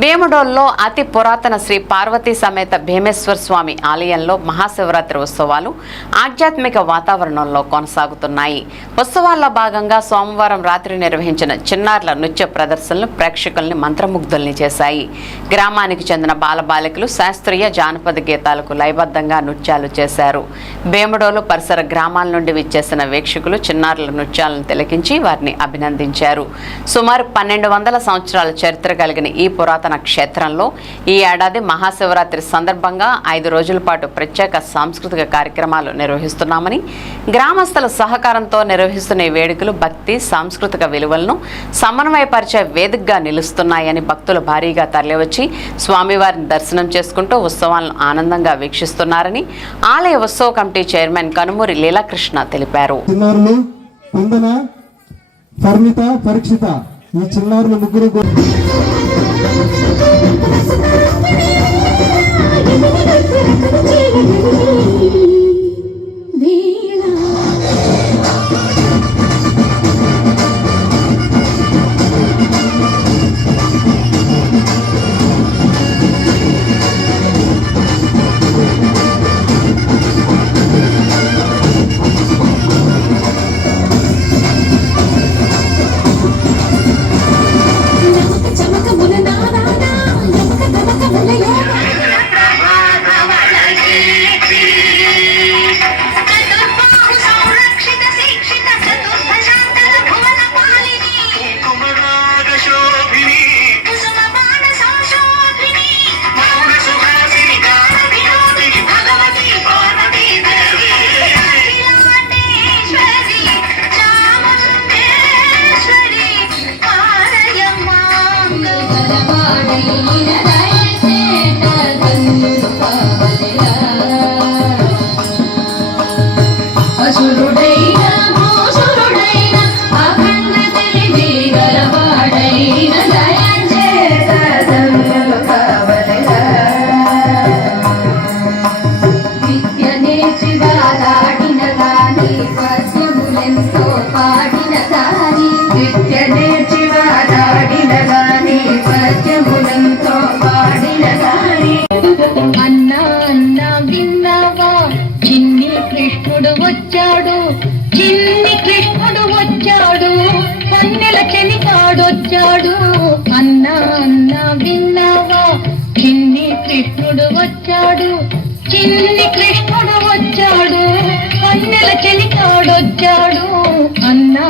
భీమడోల్లో అతి పురాతన శ్రీ పార్వతీ సమేత భీమేశ్వర స్వామి ఆలయంలో మహాశివరాత్రి ఉత్సవాలు ఆధ్యాత్మిక వాతావరణంలో కొనసాగుతున్నాయి. ఉత్సవాల్లో భాగంగా సోమవారం రాత్రి నిర్వహించిన చిన్నారుల నృత్య ప్రదర్శనలు ప్రేక్షకుల్ని మంత్రముగ్ధుల్ని చేశాయి. గ్రామానికి చెందిన బాలబాలికలు శాస్త్రీయ జానపద గీతాలకు లయబద్ధంగా నృత్యాలు చేశారు. భీమడోలు పరిసర గ్రామాల నుండి విచ్చేసిన వీక్షకులు చిన్నారుల నృత్యాలను తిలకించి వారిని అభినందించారు. సుమారు 1200 సంవత్సరాల చరిత్ర కలిగిన ఈ పురాతన క్షేత్రంలో ఈ ఏడాది మహాశివరాత్రి సందర్భంగా 5 రోజుల పాటు ప్రత్యేక సాంస్కృతిక కార్యక్రమాలు నిర్వహిస్తున్నామని, గ్రామస్తుల సహకారంతో నిర్వహిస్తున్న ఈ వేడుకలు భక్తి సాంస్కృతిక విలువలను సమన్వయపరిచే వేదికగా నిలుస్తున్నాయని భక్తులు భారీగా తరలివచ్చి స్వామివారిని దర్శనం చేసుకుంటూ ఉత్సవాలను ఆనందంగా వీక్షిస్తున్నారని ఆలయ ఉత్సవ కమిటీ చైర్మన్ కనుమూరి లీలాకృష్ణ తెలిపారు. ఈ చిన్నారులు ముగ్గురు వచ్చాడు అన్న అన్న విన్నావా చిన్ని కృష్ణుడు వచ్చాడు చిన్ని కృష్ణుడు వచ్చాడు కన్నెల చెలికాడొచ్చాడు అన్నా